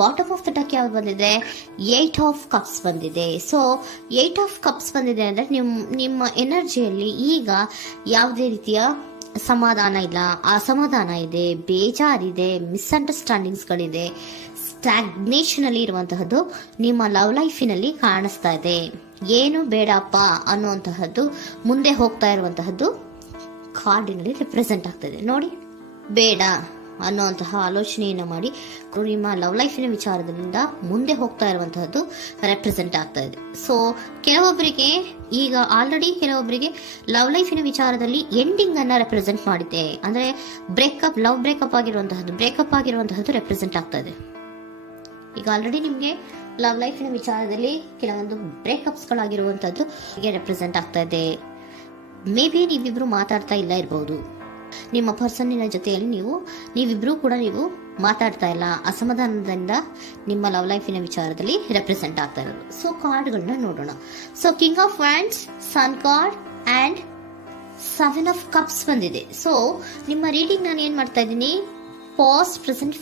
Bottom of the deck ಯಾವ್ದು ಬಂದಿದೆ, 8 of cups ಬಂದಿದೆ. ಸೊ 8 ಆಫ್ ಕಪ್ಸ್ ಬಂದಿದೆ ಅಂದ್ರೆ ನಿಮ್ಮ ಎನರ್ಜಿಯಲ್ಲಿ ಈಗ ಯಾವುದೇ ರೀತಿಯ ಸಮಾಧಾನ ಇಲ್ಲ, ಅಸಮಾಧಾನ ಇದೆ, ಬೇಜಾರಿದೆ, ಮಿಸ್ಅಂಡರ್ಸ್ಟ್ಯಾಂಡಿಂಗ್ಸ್ಗಳಿದೆ, ಸ್ಟಾಗ್ನೇಷನ್ ಅಲ್ಲಿ ಇರುವಂತಹದ್ದು ನಿಮ್ಮ ಲವ್ ಲೈಫಿನಲ್ಲಿ ಕಾಣಿಸ್ತಾ ಇದೆ. ಏನು ಬೇಡಪ್ಪ ಅನ್ನುವಂತಹದ್ದು ಮುಂದೆ ಹೋಗ್ತಾ ಇರುವಂತಹದ್ದು ಕಾರ್ಡಿನಲ್ಲಿ ರೆಪ್ರೆಸೆಂಟ್ ಆಗ್ತದೆ. ನೋಡಿ, ಬೇಡ ಅನ್ನುವಂತಹ ಆಲೋಚನೆಯನ್ನು ಮಾಡಿ ನಿಮ್ಮ ಲವ್ ಲೈಫಿನ ವಿಚಾರದಿಂದ ಮುಂದೆ ಹೋಗ್ತಾ ಇರುವಂತಹದ್ದು ರೆಪ್ರೆಸೆಂಟ್ ಆಗ್ತಾ ಇದೆ. ಸೊ ಕೆಲವೊಬ್ಬರಿಗೆ ಈಗ ಆಲ್ರೆಡಿ ಕೆಲವೊಬ್ಬರಿಗೆ ಲವ್ ಲೈಫಿನ ವಿಚಾರದಲ್ಲಿ ಎಂಡಿಂಗ್ ಅನ್ನ ರೆಪ್ರೆಸೆಂಟ್ ಮಾಡಿದೆ. ಅಂದ್ರೆ ಲವ್ ಬ್ರೇಕಪ್ ಆಗಿರುವಂತಹದ್ದು ರೆಪ್ರೆಸೆಂಟ್ ಆಗ್ತಾ ಇದೆ. ಈಗ ಆಲ್ರೆಡಿ ನಿಮ್ಗೆ ಲವ್ ಲೈಫಿನ ವಿಚಾರದಲ್ಲಿ ಕೆಲವೊಂದು ಬ್ರೇಕಪ್ಸ್ ಗಳಾಗಿರುವಂತದ್ದು ರೆಪ್ರೆಸೆಂಟ್ ಆಗ್ತಾ ಇದೆ. ಮೇ ಬಿ ನೀವಿಬ್ರು ಮಾತಾಡ್ತಾ ಇಲ್ಲ ಇರಬಹುದು, ನಿಮ್ಮ ಪರ್ಸನ್ನಿನ ಜೊತೆಯಲ್ಲಿ ನೀವಿಬ್ರು ಕೂಡ ಮಾತಾಡ್ತಾ ಇಲ್ಲ, ಅಸಮಾಧಾನದಿಂದ ನಿಮ್ಮ ಲವ್ ಲೈಫಿನ ವಿಚಾರದಲ್ಲಿ ರೆಪ್ರೆಸೆಂಟ್ ಆಗ್ತಾ ಇರೋದು. ಸೊ ಕಾರ್ಡ್ಗಳನ್ನ ನೋಡೋಣ. So king of wands, sun card and 7 of cups ಬಂದಿದೆ. ಸೊ ನಿಮ್ಮ ರೀಡಿಂಗ್ ನಾನು ಏನ್ ಮಾಡ್ತಾ ಇದ್ದೀನಿ, ಪಾಸ್ಟ್, ಪ್ರೆಸೆಂಟ್,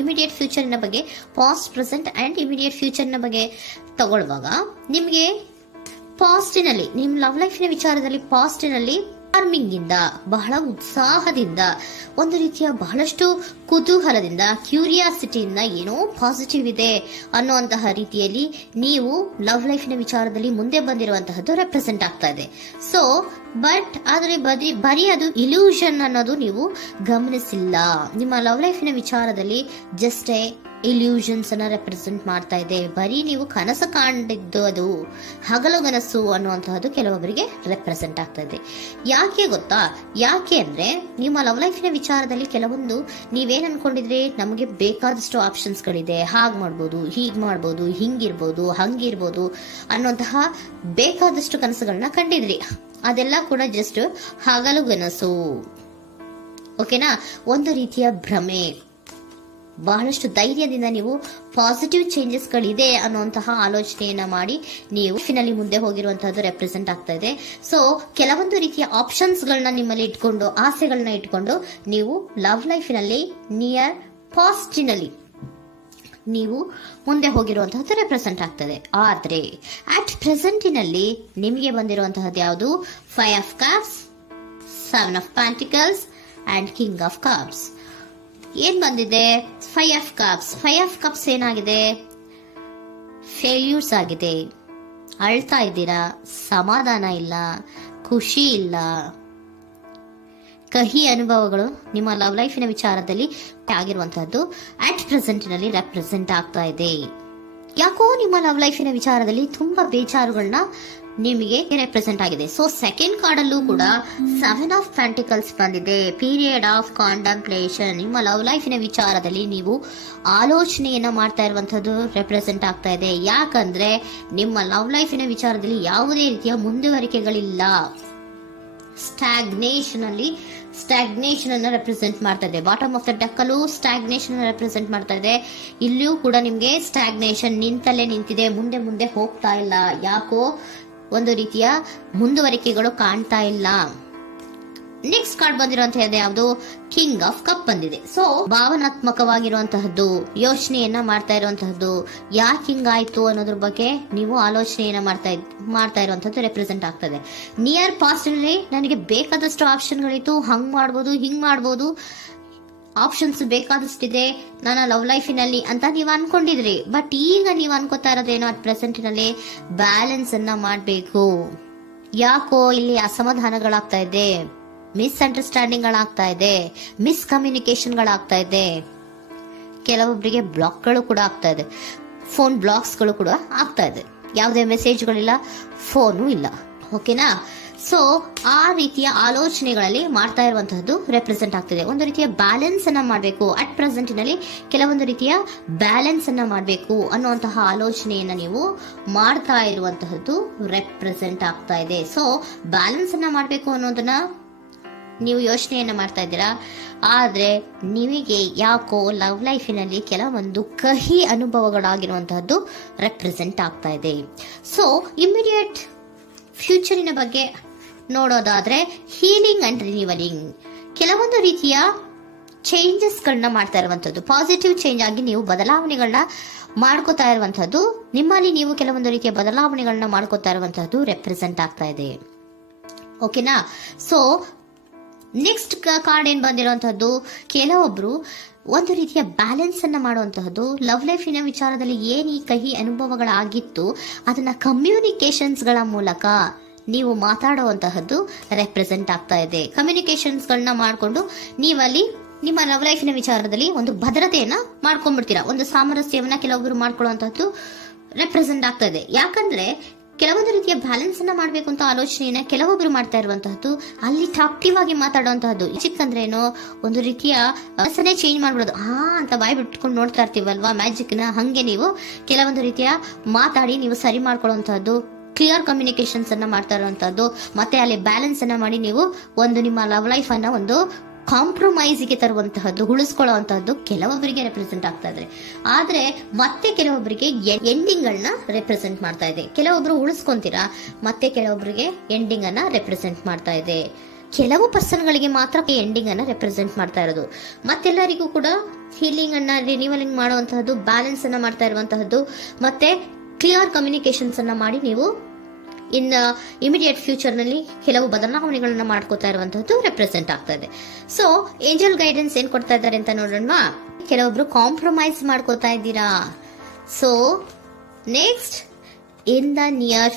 ಇಮಿಡಿಯೇಟ್ ಫ್ಯೂಚರಿನ ಬಗ್ಗೆ, ಪಾಸ್ಟ್, ಪ್ರೆಸೆಂಟ್ ಅಂಡ್ ಇಮಿಡಿಯೇಟ್ ಫ್ಯೂಚರ್ನ ಬಗ್ಗೆ ತಗೊಳ್ಳುವಾಗ ನಿಮಗೆ ಪಾಸ್ಟಿನಲ್ಲಿ, ನಿಮ್ಮ ಲವ್ ಲೈಫಿನ ವಿಚಾರದಲ್ಲಿ ಪಾಸ್ಟಿನಲ್ಲಿ ಚಾರ್ಮಿಂಗ್ ಇಂದ, ಬಹಳ ಉತ್ಸಾಹದಿಂದ, ಒಂದು ರೀತಿಯ ಬಹಳಷ್ಟು ಕುತೂಹಲದಿಂದ, ಕ್ಯೂರಿಯಾಸಿಟಿಯಿಂದ ಏನೋ ಪಾಸಿಟಿವ್ ಇದೆ ಅನ್ನುವಂತಹ ರೀತಿಯಲ್ಲಿ ನೀವು ಲವ್ ಲೈಫಿನ ವಿಚಾರದಲ್ಲಿ ಮುಂದೆ ಬಂದಿರುವಂತಹದ್ದು ರೆಪ್ರೆಸೆಂಟ್ ಆಗ್ತಾ ಇದೆ. ಸೊ ಆದರೆ ಬರೀ ಅದು ಇಲ್ಯೂಷನ್ ಅನ್ನೋದು ನೀವು ಗಮನಿಸಿಲ್ಲ. ನಿಮ್ಮ ಲವ್ ಲೈಫಿನ ವಿಚಾರದಲ್ಲಿ ಜಸ್ಟ್ ಇಲ್ಯೂಷನ್ಸ್ ಅನ್ನ ರೆಪ್ರೆಸೆಂಟ್ ಮಾಡ್ತಾ ಇದೆ. ಬರೀ ನೀವು ಕನಸು ಕಾಣಿದ್ದು ಅದು ಹಗಲುಗನಸು ಅನ್ನುವಂತಹದ್ದು ಕೆಲವೊಬ್ಬರಿಗೆ ರೆಪ್ರೆಸೆಂಟ್ ಆಗ್ತಾ ಇದೆ. ಯಾಕೆ ಗೊತ್ತಾ? ಯಾಕೆ ಅಂದ್ರೆ ನಿಮ್ಮ ಲವ್ ಲೈಫಿನ ವಿಚಾರದಲ್ಲಿ ಕೆಲವೊಂದು ನೀವೇನ್ ಅನ್ಕೊಂಡಿದ್ರೆ, ನಮಗೆ ಬೇಕಾದಷ್ಟು ಆಪ್ಷನ್ಸ್ ಗಳಿದೆ, ಹಾಗ್ ಮಾಡ್ಬೋದು, ಹೀಗ್ ಮಾಡ್ಬೋದು, ಹಿಂಗಿರ್ಬೋದು, ಹಂಗಿರ್ಬೋದು ಅನ್ನುವಂತಹ ಬೇಕಾದಷ್ಟು ಕನಸುಗಳನ್ನ ಕಂಡಿದ್ರಿ. ಅದೆಲ್ಲ ಕೂಡ ಜಸ್ಟ್ ಹಗಲುಗನಸು. ಓಕೆನಾ? ಒಂದು ರೀತಿಯ ಭ್ರಮೆ. ಬಹಳಷ್ಟು ಧೈರ್ಯದಿಂದ ನೀವು ಪಾಸಿಟಿವ್ ಚೇಂಜಸ್ ಗಳಿದೆ ಅನ್ನುವಂತಹ ಆಲೋಚನೆಯನ್ನ ಮಾಡಿ ನೀವು ಫಿನಲ್ಲಿ ಮುಂದೆ ಹೋಗಿರುವಂತಹದ್ದು ರೆಪ್ರೆಸೆಂಟ್ ಆಗ್ತಾ ಇದೆ. ಸೊ ಕೆಲವೊಂದು ರೀತಿಯ ಆಪ್ಷನ್ಸ್ ಗಳನ್ನ ನಿಮ್ಮಲ್ಲಿ ಇಟ್ಕೊಂಡು, ಆಸೆಗಳನ್ನ ಇಟ್ಕೊಂಡು ನೀವು ಲವ್ ಲೈಫಿನಲ್ಲಿ ನಿಯರ್ ಪಾಸ್ಟಿನಲ್ಲಿ ನೀವು ಮುಂದೆ ಹೋಗಿರುವಂತಹದ್ದು ರೆಪ್ರೆಸೆಂಟ್ ಆಗ್ತದೆ. ಆದ್ರೆ ಅಟ್ ಪ್ರೆಸೆಂಟಿನಲ್ಲಿ ನಿಮಗೆ ಬಂದಿರುವಂತಹದ್ದು ಯಾವುದು? 5 of cups, 7 of pentacles and king of cups. ಏನ್ ಬಂದಿದೆ? 5 ಆಫ್ ಕಪ್ಸ್. 5 ಆಫ್ ಕಪ್ಸ್ ಏನಾಗಿದೆ? ಫೇಲ್ಯೂರ್ಸ್ ಆಗಿದೆ, ಅಳ್ತಾ ಇದ್ದೀರಾ, ಸಮಾಧಾನ ಇಲ್ಲ, ಖುಷಿ ಇಲ್ಲ, ಕಹಿ ಅನುಭವಗಳು ನಿಮ್ಮ ಲವ್ ಲೈಫಿನ ವಿಚಾರದಲ್ಲಿ ಆಗಿರುವಂತಹದ್ದು ಅಟ್ ಪ್ರೆಸೆಂಟಿನಲ್ಲಿ ರೆಪ್ರೆಸೆಂಟ್ ಆಗ್ತಾ ಇದೆ. ಯಾಕೋ ನಿಮ್ಮ ಲವ್ ಲೈಫಿನ ವಿಚಾರದಲ್ಲಿ ತುಂಬಾ ಬೇಜಾರುಗಳನ್ನ ನಿಮಗೆ ರೆಪ್ರೆಸೆಂಟ್ ಆಗಿದೆ. ಸೊ ಸೆಕೆಂಡ್ ಕಾರ್ಡ್ ಅಲ್ಲೂ ಕೂಡ 7 ಆಫ್ ಪ್ಯಾಂಟಿಕಲ್ಸ್ ಬಂದಿದೆ. Period of contemplation. ನಿಮ್ಮ ಲವ್ ಲೈಫಿನ ವಿಚಾರದಲ್ಲಿ ನೀವು ಆಲೋಚನೆಯನ್ನ ಮಾಡ್ತಾ ಇರುವಂತದ್ದು ರೆಪ್ರೆಸೆಂಟ್ ಆಗ್ತಾ ಇದೆ. ಯಾಕಂದ್ರೆ ನಿಮ್ಮ ಲವ್ ಲೈಫಿನ ವಿಚಾರದಲ್ಲಿ ಯಾವುದೇ ರೀತಿಯ ಮುಂದುವರಿಕೆಗಳಿಲ್ಲ. ಸ್ಟಾಗ್ನೇಷನ್ ಅನ್ನ ರೆಪ್ರೆಸೆಂಟ್ ಮಾಡ್ತಾ ಇದೆ. ಬಾಟಮ್ ಆಫ್ ದ ಡೆಕ್ ಅಲ್ಲೂ ಸ್ಟಾಗ್ನೇಷನ್ ರೆಪ್ರೆಸೆಂಟ್ ಮಾಡ್ತಾ ಇದೆ. ಇಲ್ಲಿಯೂ ಕೂಡ ನಿಮ್ಗೆ ಸ್ಟಾಗ್ನೇಷನ್, ನಿಂತಲ್ಲೇ ನಿಂತಿದೆ, ಮುಂದೆ ಹೋಗ್ತಾ ಇಲ್ಲ. ಯಾಕೋ ಒಂದು ರೀತಿಯ ಮುಂದುವರಿಕೆಗಳು ಕಾಣ್ತಾ ಇಲ್ಲ. ನೆಕ್ಸ್ಟ್ ಕಾರ್ಡ್ ಬಂದಿರುವಂತಹದ್ದು ಯಾವುದು? ಕಿಂಗ್ ಆಫ್ ಕಪ್ ಬಂದಿದೆ. ಸೊ ಭಾವನಾತ್ಮಕವಾಗಿರುವಂತಹದ್ದು, ಯೋಚನೆಯನ್ನ ಮಾಡ್ತಾ ಇರುವಂತಹದ್ದು, ಯಾಕೆ ಹಿಂಗಾಯ್ತು ಅನ್ನೋದ್ರ ಬಗ್ಗೆ ನೀವು ಆಲೋಚನೆಯನ್ನ ಮಾಡ್ತಾ ಇರುವಂತಹದ್ದು ರೆಪ್ರೆಸೆಂಟ್ ಆಗ್ತದೆ. ನಿಯರ್ ಪಾಸ್ಟ್ ನಲ್ಲಿ ನನಗೆ ಬೇಕಾದಷ್ಟು ಆಪ್ಷನ್ಗಳಿತ್ತು, ಹಂಗ್ ಮಾಡ್ಬೋದು, ಹಿಂಗ್ ಮಾಡ್ಬೋದು, ಆಪ್ಷನ್ಸ್ ಬೇಕಾದಷ್ಟಿದೆ ನನ್ನ ಲವ್ ಲೈಫಿನಲ್ಲಿ ಅಂತ ನೀವು ಅನ್ಕೊಂಡಿದ್ರಿ. ಬಟ್ ಈಗ ನೀವು ಅನ್ಕೋತಾ ಇರೋದೇನೋ ಅಟ್ ಪ್ರೆಸೆಂಟಿನಲ್ಲಿ ಬ್ಯಾಲೆನ್ಸ್ ಅನ್ನ ಮಾಡಬೇಕು. ಯಾಕೋ ಇಲ್ಲಿ ಅಸಮಾಧಾನಗಳಾಗ್ತಾ ಇದೆ, ಮಿಸ್ಅಂಡರ್ಸ್ಟ್ಯಾಂಡಿಂಗ್ ಗಳಾಗ್ತಾ ಇದೆ, ಮಿಸ್ಕಮ್ಯುನಿಕೇಶನ್ ಗಳಾಗ್ತಾ ಇದೆ. ಕೆಲವೊಬ್ಬರಿಗೆ ಬ್ಲಾಕ್ಗಳು ಕೂಡ ಆಗ್ತಾ ಇದೆ, ಫೋನ್ ಬ್ಲಾಕ್ಸ್ಗಳು ಕೂಡ ಆಗ್ತಾ ಇದೆ. ಯಾವುದೇ ಮೆಸೇಜ್ಗಳಿಲ್ಲ, ಫೋನು ಇಲ್ಲ. ಓಕೆನಾ? ಸೊ ಆ ರೀತಿಯ ಆಲೋಚನೆಗಳಲ್ಲಿ ಮಾಡ್ತಾ ಇರುವಂತಹದ್ದು ರೆಪ್ರೆಸೆಂಟ್ ಆಗ್ತಿದೆ. ಒಂದು ರೀತಿಯ ಬ್ಯಾಲೆನ್ಸ್ ಅನ್ನ ಮಾಡಬೇಕು. ಅಟ್ ಪ್ರೆಸೆಂಟಿನಲ್ಲಿ ಕೆಲವೊಂದು ರೀತಿಯ ಬ್ಯಾಲೆನ್ಸ್ ಅನ್ನ ಮಾಡಬೇಕು ಅನ್ನುವಂತಹ ಆಲೋಚನೆಯನ್ನ ನೀವು ಮಾಡ್ತಾ ಇರುವಂತಹದ್ದು ರೆಪ್ರೆಸೆಂಟ್ ಆಗ್ತಾ ಇದೆ. ಸೊ ಬ್ಯಾಲೆನ್ಸ್ ಅನ್ನ ಮಾಡಬೇಕು ಅನ್ನೋದನ್ನ ನೀವು ಯೋಚನೆಯನ್ನ ಮಾಡ್ತಾ ಇದ್ದೀರಾ. ಆದ್ರೆ ನಿಮಗೆ ಯಾಕೋ ಲವ್ ಲೈಫಿನಲ್ಲಿ ಕೆಲವೊಂದು ಕಹಿ ಅನುಭವಗಳಾಗಿರುವಂತಹದ್ದು ರೆಪ್ರೆಸೆಂಟ್ ಆಗ್ತಾ ಇದೆ. ಸೊ ಇಮಿಡಿಯೇಟ್ ಫ್ಯೂಚರಿನ ಬಗ್ಗೆ ನೋಡೋದಾದ್ರೆ ಹೀಲಿಂಗ್ ಅಂಡ್ ರಿನಿವಲಿಂಗ್, ಕೆಲವೊಂದು ರೀತಿಯ ಚೇಂಜಸ್ಗಳನ್ನ ಮಾಡ್ತಾ ಇರುವಂತದ್ದು, ಪಾಸಿಟಿವ್ ಚೇಂಜ್ ಆಗಿ ನೀವು ಬದಲಾವಣೆಗಳನ್ನ ಮಾಡ್ಕೋತಾ ಇರುವಂತದ್ದು, ನಿಮ್ಮಲ್ಲಿ ನೀವು ಕೆಲವೊಂದು ರೀತಿಯ ಬದಲಾವಣೆಗಳನ್ನ ಮಾಡ್ಕೋತಾ ಇರುವಂತದ್ದು ರೆಪ್ರೆಸೆಂಟ್ ಆಗ್ತಾ ಇದೆ. ಓಕೆನಾ? ಸೊ ನೆಕ್ಸ್ಟ್ ಕಾರ್ಡ್ ಏನ್ ಬಂದಿರುವಂತದ್ದು, ಕೆಲವೊಬ್ರು ಒಂದು ರೀತಿಯ ಬ್ಯಾಲೆನ್ಸ್ ಅನ್ನ ಮಾಡುವಂತಹದ್ದು, ಲವ್ ಲೈಫಿನ ವಿಚಾರದಲ್ಲಿ ಏನ್ ಈ ಕಹಿ ಅನುಭವಗಳಾಗಿತ್ತು ಅದನ್ನ ಕಮ್ಯುನಿಕೇಶನ್ಸ್ ಗಳ ಮೂಲಕ ನೀವು ಮಾತಾಡುವಂತಹದ್ದು ರೆಪ್ರೆಸೆಂಟ್ ಆಗ್ತಾ ಇದೆ. ಕಮ್ಯುನಿಕೇಶನ್ಸ್ ಗಳನ್ನ ಮಾಡಿಕೊಂಡು ನೀವಲ್ಲಿ ನಿಮ್ಮ ಲವ್ ಲೈಫಿನ ವಿಚಾರದಲ್ಲಿ ಒಂದು ಭದ್ರತೆಯನ್ನ ಮಾಡ್ಕೊಂಡ್ಬಿಡ್ತೀರಾ, ಒಂದು ಸಾಮರಸ್ಯವನ್ನ ಕೆಲವೊಬ್ರು ಮಾಡ್ಕೊಳ್ಳುವಂತಹದ್ದು ರೆಪ್ರೆಸೆಂಟ್ ಆಗ್ತಾ ಇದೆ. ಯಾಕಂದ್ರೆ ಕೆಲವೊಂದು ರೀತಿಯ ಬ್ಯಾಲೆನ್ಸ್ ಅನ್ನ ಮಾಡ್ಬೇಕು ಅಂತ ಆಲೋಚನೆಯನ್ನ ಕೆಲವೊಬ್ರು ಮಾಡ್ತಾ ಇರುವಂತಹದ್ದು, ಅಲ್ಲಿ ಟಾಕ್ಟಿವ್ ಆಗಿ ಮಾತಾಡುವಂತಹದ್ದು. ಚಿಕ್ಕಂದ್ರೇನೋ ಒಂದು ರೀತಿಯ ಹೆಸರೇ ಚೇಂಜ್ ಮಾಡ್ಬಿಡೋದು, ಅಂತ ಬಾಯಿ ಬಿಟ್ಕೊಂಡು ನೋಡ್ತಾ ಇರ್ತೀವಲ್ವಾ ಮ್ಯಾಜಿಕ್ ನ, ಹಂಗೆ ನೀವು ಕೆಲವೊಂದು ರೀತಿಯ ಮಾತಾಡಿ ನೀವು ಸರಿ ಮಾಡ್ಕೊಳ್ಳುವಂತಹದ್ದು, ಕ್ಲಿಯರ್ ಕಮ್ಯುನಿಕೇಶನ್ಸ್ ಅನ್ನ ಮಾಡ್ತಾ ಇರುವಂತಹದ್ದು, ಮತ್ತೆ ಅಲ್ಲಿ ಬ್ಯಾಲೆನ್ಸ್ ಅನ್ನ ಮಾಡಿ ನೀವು ಒಂದು ನಿಮ್ಮ ಲವ್ ಲೈಫ್ ಅನ್ನ ಒಂದು ಕಾಂಪ್ರಮೈಸ್ಗೆ ತರುವಂತಹದ್ದು, ಉಳಿಸ್ಕೊಳ್ಳುವಂತಹದ್ದು ಕೆಲವೊಬ್ಬರಿಗೆ ರೆಪ್ರೆಸೆಂಟ್ ಆಗ್ತಾ ಇದೆ. ಆದ್ರೆ ಮತ್ತೆ ಕೆಲವೊಬ್ಬರಿಗೆ ಎಂಡಿಂಗ್ ಗಳನ್ನ ರೆಪ್ರೆಸೆಂಟ್ ಮಾಡ್ತಾ ಇದೆ. ಕೆಲವೊಬ್ರು ಉಳಿಸ್ಕೊಂತೀರಾ, ಮತ್ತೆ ಕೆಲವೊಬ್ಬರಿಗೆ ಎಂಡಿಂಗ್ ಅನ್ನ ರೆಪ್ರೆಸೆಂಟ್ ಮಾಡ್ತಾ ಇದೆ. ಕೆಲವು ಪರ್ಸನ್ಗಳಿಗೆ ಮಾತ್ರ ಎಂಡಿಂಗ್ ಅನ್ನ ರೆಪ್ರೆಸೆಂಟ್ ಮಾಡ್ತಾ ಇರೋದು, ಮತ್ತೆಲ್ಲರಿಗೂ ಕೂಡ ಹೀಲಿಂಗ್ ಅನ್ನ ರಿನಿವಲಿಂಗ್ ಮಾಡುವಂತಹದ್ದು, ಬ್ಯಾಲೆನ್ಸ್ ಅನ್ನ ಮಾಡ್ತಾ ಇರುವಂತಹದ್ದು, ಮತ್ತೆ ಕ್ಲಿಯರ್ ಕಮ್ಯುನಿಕೇಶನ್ಸ್ ಅನ್ನ ಮಾಡಿ ನೀವು ಇಮಿಡಿಯೇಟ್ ಫ್ಯೂಚರ್ ನಲ್ಲಿ ಕೆಲವು ಬದಲಾವಣೆಗಳನ್ನ ಮಾಡ್ಕೋತಾ ಇರುವಂತಹದ್ದು ರೆಪ್ರೆಸೆಂಟ್ ಆಗ್ತಾ ಇದೆ. ಸೊ ಏಂಜಲ್ ಗೈಡೆನ್ಸ್ ಏನ್ ಕೊಡ್ತಾ ಇದ್ದಾರೆ ಅಂತ ನೋಡೋಣ. ಕೆಲವೊಬ್ರು ಕಾಂಪ್ರಮೈಸ್ ಮಾಡ್ಕೋತಾ ಇದ್ದೀರಾ. So next, in the near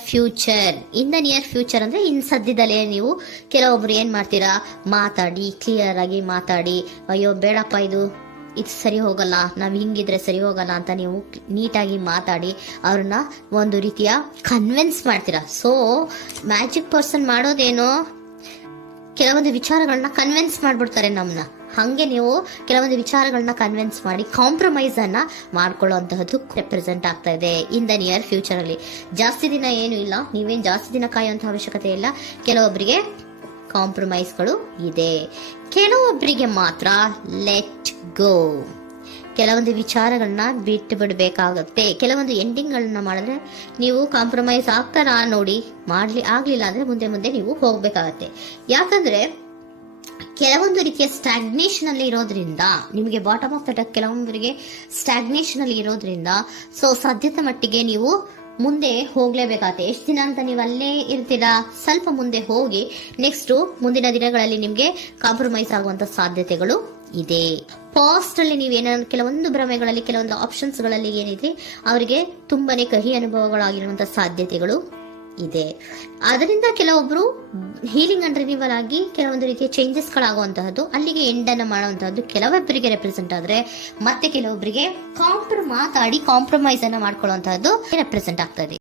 future ಅಂದ್ರೆ ಇನ್ ಸದ್ಯದಲ್ಲೇ ನೀವು ಕೆಲವೊಬ್ರು ಏನ್ ಮಾಡ್ತೀರಾ, ಮಾತಾಡಿ ಕ್ಲಿಯರ್ ಆಗಿ ಮಾತಾಡಿ, ಅಯ್ಯೋ ಬೇಡಪ್ಪ ಇದು ಸರಿ ಹೋಗಲ್ಲ, ನಾವ್ ಹಿಂಗಿದ್ರೆ ಸರಿ ಹೋಗಲ್ಲ ಅಂತ ನೀವು ನೀಟಾಗಿ ಮಾತಾಡಿ ಅವ್ರನ್ನ ಒಂದು ರೀತಿಯ ಕನ್ವಿನ್ಸ್ ಮಾಡ್ತೀರಾ. ಸೊ ಮ್ಯಾಜಿಕ್ ಪರ್ಸನ್ ಮಾಡೋದೇನೋ ಕೆಲವೊಂದು ವಿಚಾರಗಳನ್ನ ಕನ್ವಿನ್ಸ್ ಮಾಡ್ಬಿಡ್ತಾರೆ ನಮ್ನ, ಹಂಗೆ ನೀವು ಕೆಲವೊಂದು ವಿಚಾರಗಳನ್ನ ಕನ್ವಿನ್ಸ್ ಮಾಡಿ ಕಾಂಪ್ರಮೈಸ್ ಅನ್ನ ಮಾಡ್ಕೊಳ್ಳುವಂತಹದ್ದು ರೆಪ್ರೆಸೆಂಟ್ ಆಗ್ತಾ ಇದೆ ಇನ್ ದ ನಿಯರ್ ಫ್ಯೂಚರ್ ಅಲ್ಲಿ. ಜಾಸ್ತಿ ದಿನ ಏನು ಇಲ್ಲ, ನೀವೇನ್ ಜಾಸ್ತಿ ದಿನ ಕಾಯುವಂತ ಅವಶ್ಯಕತೆ ಇಲ್ಲ. ಕೆಲವೊಬ್ಬರಿಗೆ ಕಾಂಪ್ರಮೈಸ್ಗಳು ಇದೆ, ಕೆಲವೊಬ್ಬರಿಗೆ ಮಾತ್ರ ಲೆಟ್ ಗೋ, ಕೆಲವೊಂದು ವಿಚಾರಗಳನ್ನ ಬಿಟ್ಟು ಬಿಡಬೇಕಾಗುತ್ತೆ. ಕೆಲವೊಂದು ಎಂಡಿಂಗ್ ಗಳನ್ನ ಮಾಡಿದ್ರೆ ನೀವು ಕಾಂಪ್ರಮೈಸ್ ಆಗ್ತಾರಾ ನೋಡಿ, ಆಗ್ಲಿಲ್ಲ ಅಂದ್ರೆ ಮುಂದೆ ನೀವು ಹೋಗ್ಬೇಕಾಗತ್ತೆ. ಯಾಕಂದ್ರೆ ಕೆಲವೊಂದು ರೀತಿಯ ಸ್ಟಾಗ್ನೇಷನ್ ಅಲ್ಲಿ ಇರೋದ್ರಿಂದ, ನಿಮಗೆ ಬಾಟಮ್ ಆಫ್ ದ ಡೆಕ್ ಕೆಲವೊಬ್ಬರಿಗೆ ಸ್ಟಾಗ್ನೇಷನ್ ಅಲ್ಲಿ ಇರೋದ್ರಿಂದ, ಸೊ ಸಾಧ್ಯತೆ ಮಟ್ಟಿಗೆ ನೀವು ಮುಂದೆ ಹೋಗ್ಲೇಬೇಕಾಗತ್ತೆ. ಎಷ್ಟು ದಿನ ಅಂತ ನೀವು ಅಲ್ಲೇ ಇರ್ತೀರಾ, ಸ್ವಲ್ಪ ಮುಂದೆ ಹೋಗಿ ನೆಕ್ಸ್ಟ್ ಮುಂದಿನ ದಿನಗಳಲ್ಲಿ ನಿಮ್ಗೆ ಕಾಂಪ್ರಮೈಸ್ ಆಗುವಂತ ಸಾಧ್ಯತೆಗಳು ಇದೆ. ಪಾಸ್ಟ್ ಅಲ್ಲಿ ನೀವೇನ ಕೆಲವೊಂದು ಭ್ರಮೆಗಳಲ್ಲಿ, ಕೆಲವೊಂದು ಆಪ್ಷನ್ಸ್ ಗಳಲ್ಲಿ ಏನಿದೆ ಅವರಿಗೆ ತುಂಬಾನೇ ಕಹಿ ಅನುಭವಗಳಾಗಿರುವಂತಹ ಸಾಧ್ಯತೆಗಳು ಇದೆ. ಅದರಿಂದ ಕೆಲವೊಬ್ರು ಹೀಲಿಂಗ್ ಅಂಡ್ ರಿನಿವಲ್ ಆಗಿ ಕೆಲವೊಂದು ರೀತಿಯ ಚೇಂಜಸ್ ಗಳಾಗುವಂತಹದ್ದು, ಅಲ್ಲಿಗೆ ಎಂಡ್ ಅನ್ನ ಮಾಡುವಂತಹದ್ದು ಕೆಲವೊಬ್ಬರಿಗೆ ರೆಪ್ರೆಸೆಂಟ್ ಆದ್ರೆ, ಮತ್ತೆ ಕೆಲವೊಬ್ಬರಿಗೆ ಮಾತಾಡಿ ಕಾಂಪ್ರಮೈಸ್ ಅನ್ನ ಮಾಡ್ಕೊಳ್ಳುವಂತಹದ್ದು ರೆಪ್ರೆಸೆಂಟ್ ಆಗ್ತಾ ಇದೆ.